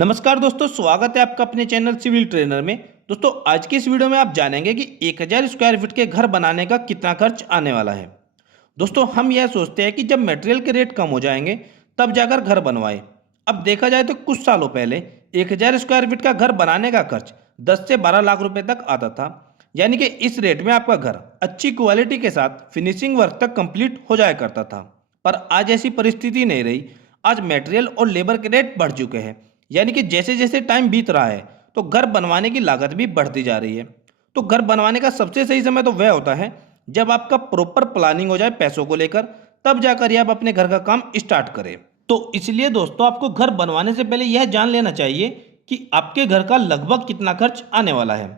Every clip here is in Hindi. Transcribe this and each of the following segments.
नमस्कार दोस्तों, स्वागत है आपका अपने चैनल सिविल ट्रेनर में। दोस्तों आज की इस वीडियो में आप जानेंगे कि 1000 स्क्वायर फीट के घर बनाने का कितना खर्च आने वाला है। दोस्तों हम यह सोचते हैं कि जब मटेरियल के रेट कम हो जाएंगे तब जाकर घर बनवाएं। अब देखा जाए तो कुछ सालों पहले 1000 स्क्वायर फीट का घर बनाने का खर्च 10 से 12 लाख रुपए तक आता था। यानी कि इस रेट में आपका घर अच्छी क्वालिटी के साथ फिनिशिंग वर्क तक कंप्लीट हो जाया करता था। पर आज ऐसी परिस्थिति नहीं रही। आज मटेरियल और लेबर के रेट बढ़ चुके हैं। यानी कि जैसे जैसे टाइम बीत रहा है तो घर बनवाने की लागत भी बढ़ती जा रही है। तो घर बनवाने का सबसे सही समय तो वह होता है जब आपका प्रॉपर प्लानिंग हो जाए पैसों को लेकर, तब जाकर ही आप अपने घर का काम स्टार्ट करें। तो इसलिए दोस्तों आपको घर बनवाने से पहले यह जान लेना चाहिए कि आपके घर का लगभग कितना खर्च आने वाला है।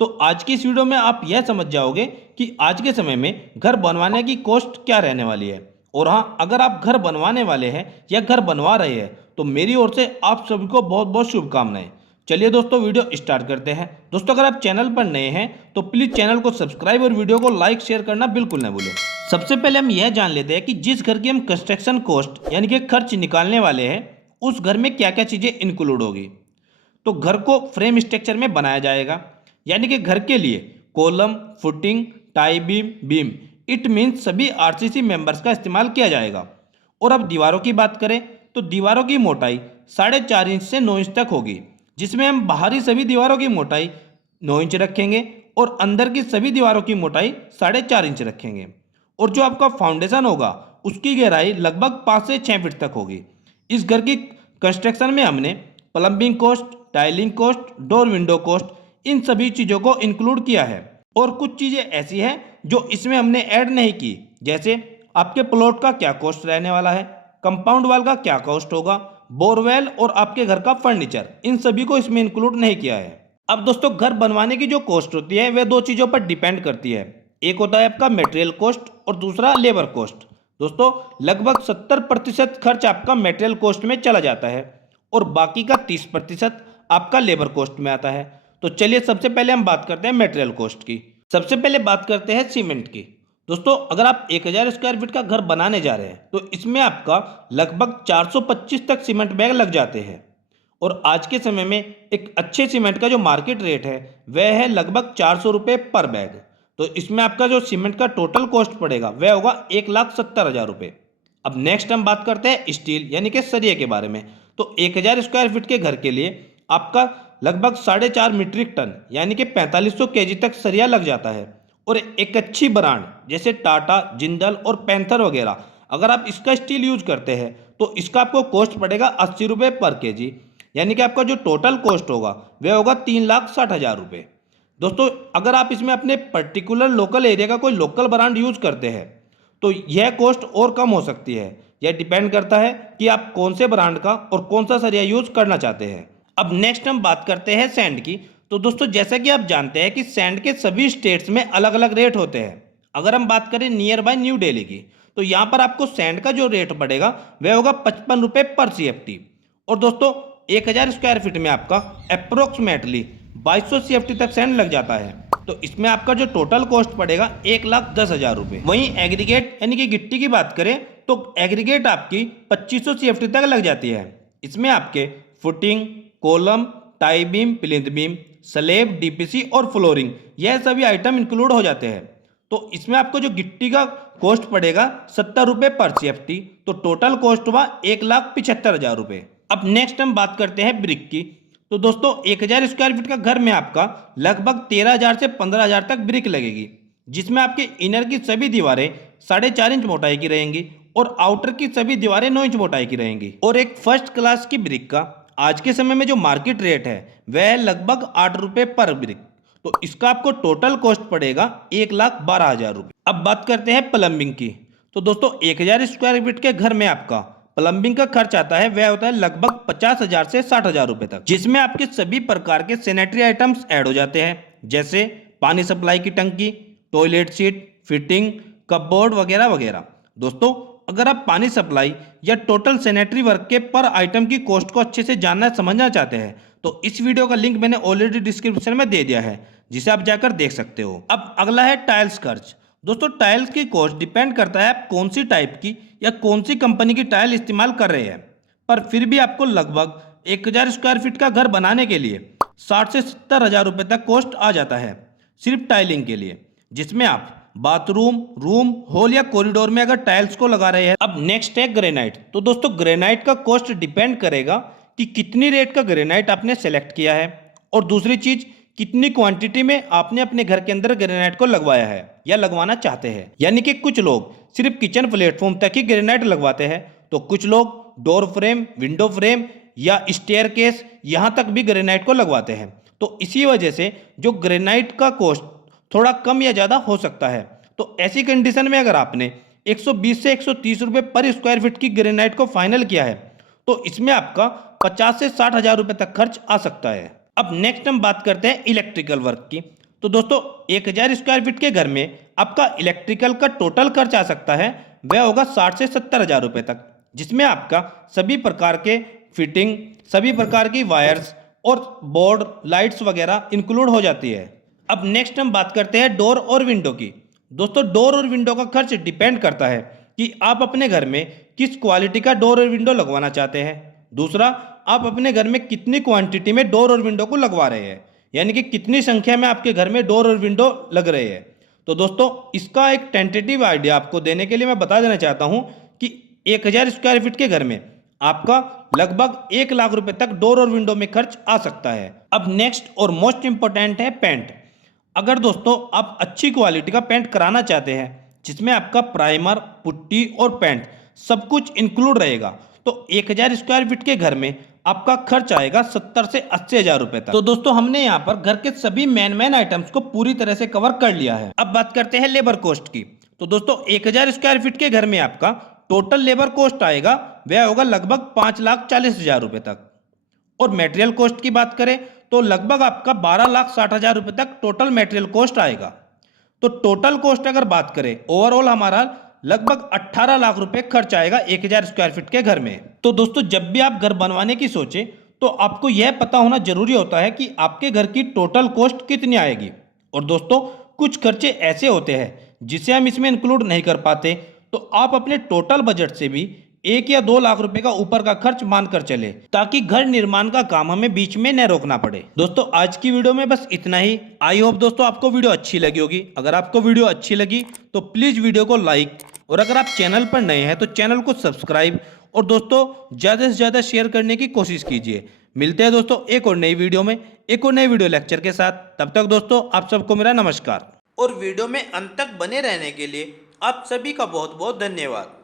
तो आज की इस वीडियो में आप यह समझ जाओगे कि आज के समय में घर बनवाने की कॉस्ट क्या रहने वाली है। और हाँ, अगर आप घर बनवाने वाले हैं या घर बनवा रहे हैं तो मेरी ओर से आप सभी को बहुत बहुत शुभकामनाएं। चलिए दोस्तों वीडियो स्टार्ट करते हैं। दोस्तों अगर आप चैनल पर नए हैं तो प्लीज़ चैनल को सब्सक्राइब और वीडियो को लाइक शेयर करना बिल्कुल न भूलें। सबसे पहले हम यह जान लेते हैं कि जिस घर की हम कंस्ट्रक्शन कॉस्ट यानी कि खर्च निकालने वाले हैं उस घर में क्या क्या चीज़ें इंक्लूड होगी। तो घर को फ्रेम स्ट्रक्चर में बनाया जाएगा, यानी कि घर के लिए column, footing, tie beam, beam it means सभी आरसीसी मेंबर्स का इस्तेमाल किया जाएगा। और अब दीवारों की बात करें तो दीवारों की मोटाई 4.5 इंच से 9 इंच तक होगी, जिसमें हम बाहरी सभी दीवारों की मोटाई 9 इंच रखेंगे और अंदर की सभी दीवारों की मोटाई 4.5 इंच रखेंगे। और जो आपका फाउंडेशन होगा उसकी गहराई लगभग 5 से 6 फीट तक होगी। इस घर की कंस्ट्रक्शन में हमने plumbing cost, tiling cost, door window cost in सभी चीज़ों को इंक्लूड किया है। और कुछ चीज़ें ऐसी हैं जो इसमें हमने ऐड नहीं की, जैसे आपके प्लॉट का क्या कॉस्ट रहने वाला है, कंपाउंड वाल का क्या कॉस्ट होगा, बोरवेल और आपके घर का फर्नीचर, इन सभी को इसमें इंक्लूड नहीं किया है। अब दोस्तों घर बनवाने की जो कॉस्ट होती है वह दो चीज़ों पर डिपेंड करती है। एक होता है आपका मटेरियल कॉस्ट और दूसरा लेबर कॉस्ट। दोस्तों लगभग 70% खर्च आपका मटेरियल कॉस्ट में चला जाता है और बाकी का 30% आपका लेबर कॉस्ट में आता है। तो चलिए सबसे पहले हम बात करते हैं मटेरियल कॉस्ट की। सबसे पहले बात करते हैं सीमेंट की। दोस्तों अगर आप 1000 स्क्वायर फीट का घर बनाने जा रहे हैं तो इसमें आपका लगभग 425 तक सीमेंट बैग लग जाते हैं। और आज के समय में एक अच्छे सीमेंट का जो मार्केट रेट है वह है लगभग 400 रुपये पर बैग। तो इसमें आपका जो सीमेंट का टोटल कॉस्ट पड़ेगा वह होगा 1,70,000 रुपये। अब नेक्स्ट हम बात करते हैं स्टील यानी कि सरिये के बारे में। तो 1000 स्क्वायर फीट के घर के लिए आपका लगभग 4.5 मीट्रिक टन यानी कि 4500 केजी तक सरिया लग जाता है। और एक अच्छी ब्रांड जैसे टाटा, जिंदल और पैंथर वगैरह अगर आप इसका स्टील यूज करते हैं तो इसका आपको कॉस्ट पड़ेगा 80 रुपये पर केजी। यानी कि आपका जो टोटल कॉस्ट होगा वह होगा 3,60,000 रुपये। दोस्तों अगर आप इसमें अपने पर्टिकुलर लोकल एरिया का कोई लोकल ब्रांड यूज करते हैं तो यह कॉस्ट और कम हो सकती है। यह डिपेंड करता है कि आप कौन से ब्रांड का और कौन सा सरिया यूज करना चाहते हैं। अब नेक्स्ट हम बात करते हैं सैंड की। तो दोस्तों जैसा कि आप जानते हैं कि सैंड के सभी स्टेट्स में अलग अलग रेट होते हैं। अगर हम बात करें नियर बाय न्यू दिल्ली की तो यहाँ पर आपको सैंड का जो रेट पड़ेगा वह होगा 55 रुपये पर CFT। और दोस्तों 1000 स्क्वायर फीट में आपका अप्रोक्सीमेटली 2200 CFT तक सैंड लग जाता है। तो इसमें आपका जो टोटल कॉस्ट पड़ेगा 1,10,000 रुपये। वहीं एग्रीगेट यानी कि गिट्टी की बात करें तो एग्रीगेट आपकी 2500 CFT तक लग जाती है। इसमें आपके footing, column, tie beam, plinth beam, slab, DPC और फ्लोरिंग यह सभी आइटम इंक्लूड हो जाते हैं। तो इसमें आपको जो गिट्टी का कॉस्ट पड़ेगा 70 रुपये पर CFT। तो टोटल कॉस्ट हुआ 1,75,000 रुपये। अब नेक्स्ट हम बात करते हैं ब्रिक की। तो दोस्तों 1000 स्क्वायर फीट का घर में आपका लगभग 13,000 से 15,000 तक ब्रिक लगेगी, जिसमें आपके इनर की सभी दीवारें 4.5 इंच मोटाई की रहेंगी और आउटर की सभी दीवारें 9 इंच मोटाई की रहेंगी। और एक फर्स्ट क्लास की ब्रिक का आज के समय में जो मार्केट रेट है वह है लगभग 8 रुपये पर ब्रिक। तो इसका आपको टोटल कॉस्ट पड़ेगा 1,12,000 रुपये। अब बात करते हैं प्लम्बिंग की। तो दोस्तों 1000 स्क्वायर फीट के घर में आपका प्लम्बिंग का खर्च आता है वह होता है लगभग 50,000 से 60,000 रुपये तक, जिसमें आपके सभी प्रकार के सैनिटरी आइटम्स ऐड हो जाते हैं, जैसे पानी सप्लाई की टंकी, टॉयलेट सीट, फिटिंग, कपबोर्ड वगैरह वगैरह। दोस्तों अगर आप पानी सप्लाई या टोटल सैनिटरी वर्क के पर आइटम की कॉस्ट को अच्छे से जानना समझना चाहते हैं तो इस वीडियो का लिंक मैंने ऑलरेडी डिस्क्रिप्शन में दे दिया है, जिसे आप जाकर देख सकते हो। अब अगला है टाइल्स खर्च। दोस्तों टाइल्स की कॉस्ट डिपेंड करता है आप कौन सी टाइप की या कौन सी कंपनी की टाइल इस्तेमाल कर रहे हैं, पर फिर भी आपको लगभग 1000 स्क्वायर फीट का घर बनाने के लिए 60 से 70 हजार रुपये तक कॉस्ट आ जाता है सिर्फ टाइलिंग के लिए, जिसमें आप बाथरूम, रूम, हॉल या कॉरिडोर में अगर टाइल्स को लगा रहे हैं। अब नेक्स्ट है ग्रेनाइट। तो दोस्तों ग्रेनाइट का कॉस्ट डिपेंड करेगा कि कितनी रेट का ग्रेनाइट आपने सेलेक्ट किया है, और दूसरी चीज कितनी क्वांटिटी में आपने अपने घर के अंदर ग्रेनाइट को लगवाया है या लगवाना चाहते हैं। यानी कि कुछ लोग सिर्फ किचन प्लेटफॉर्म तक ही ग्रेनाइट लगवाते हैं, तो कुछ लोग डोर फ्रेम, विंडो फ्रेम या स्टेयरकेस यहां तक भी ग्रेनाइट को लगवाते हैं। तो इसी वजह से जो ग्रेनाइट का कॉस्ट थोड़ा कम या ज़्यादा हो सकता है। तो ऐसी कंडीशन में अगर आपने 120 से 130 रुपये पर स्क्वायर फीट की ग्रेनाइट को फाइनल किया है, तो इसमें आपका 50 से 60 हजार रुपये तक खर्च आ सकता है। अब नेक्स्ट हम बात करते हैं इलेक्ट्रिकल वर्क की। तो दोस्तों 1000 स्क्वायर फीट के घर में आपका इलेक्ट्रिकल का टोटल खर्च आ सकता है, वह होगा 60 से 70 हजार रुपये तक, जिसमें आपका सभी प्रकार के फिटिंग, सभी प्रकार की वायर्स और बोर्ड, लाइट्स वगैरह इंक्लूड हो जाती है। अब नेक्स्ट हम बात करते हैं डोर और विंडो की। दोस्तों डोर और विंडो का खर्च डिपेंड करता है कि आप अपने घर में किस क्वालिटी का डोर और विंडो लगवाना चाहते हैं। दूसरा, आप अपने घर में कितनी क्वांटिटी में डोर और विंडो को लगवा रहे हैं, यानी कि कितनी संख्या में आपके घर में डोर और विंडो लग रहे हैं। तो दोस्तों इसका एक टेंटेटिव आइडिया आपको देने के लिए मैं बता देना चाहता हूं कि 1000 स्क्वायर फीट के घर में आपका लगभग 1 लाख रुपए तक डोर और विंडो में खर्च आ सकता है। अब नेक्स्ट और मोस्ट इंपॉर्टेंट है पेंट। अगर दोस्तों आप अच्छी क्वालिटी का पेंट कराना चाहते हैं, जिसमें आपका प्राइमर, पुट्टी और पेंट सब कुछ इंक्लूड रहेगा, तो 1000 स्क्वायर फीट के घर में आपका खर्च आएगा 70 से 80 हजार रुपए तक। तो दोस्तों हमने यहाँ पर घर के सभी मेन आइटम्स को पूरी तरह से कवर कर लिया है। अब बात करते हैं लेबर कॉस्ट की। तो दोस्तों 1000 स्क्वायर फीट के घर में आपका टोटल लेबर कॉस्ट आएगा, वह होगा लगभग 5,40,000 रुपए तक। और मटेरियल कॉस्ट की बात करें तो लगभग आपका 12,60,000 रुपए तक टोटल मटेरियल कॉस्ट आएगा। तो टोटल कॉस्ट अगर बात करें ओवरऑल हमारा लगभग 18 लाख रुपए खर्च आएगा 1000 स्क्वायर फीट के घर में। तो दोस्तों जब भी आप घर बनवाने की सोचे तो आपको यह पता होना जरूरी होता है कि आपके घर की टोटल कॉस्ट कितनी आएगी। और दोस्तों कुछ खर्चे ऐसे होते हैं जिसे हम इसमें इंक्लूड नहीं कर पाते, तो आप अपने टोटल बजट से भी 1 या 2 लाख रुपए का ऊपर का खर्च मानकर चले, ताकि घर निर्माण का काम हमें बीच में न रोकना पड़े। दोस्तों आज की वीडियो में बस इतना ही। आई होप दोस्तों आपको वीडियो अच्छी लगी होगी। अगर आपको वीडियो अच्छी लगी तो प्लीज वीडियो को लाइक, और अगर आप चैनल पर नए हैं तो चैनल को सब्सक्राइब, और दोस्तों ज्यादा से ज्यादा शेयर करने की कोशिश कीजिए। मिलते हैं दोस्तों एक और नई वीडियो में, एक और नई वीडियो लेक्चर के साथ। तब तक दोस्तों आप सबको मेरा नमस्कार। और वीडियो में अंत तक बने रहने के लिए आप सभी का बहुत बहुत धन्यवाद।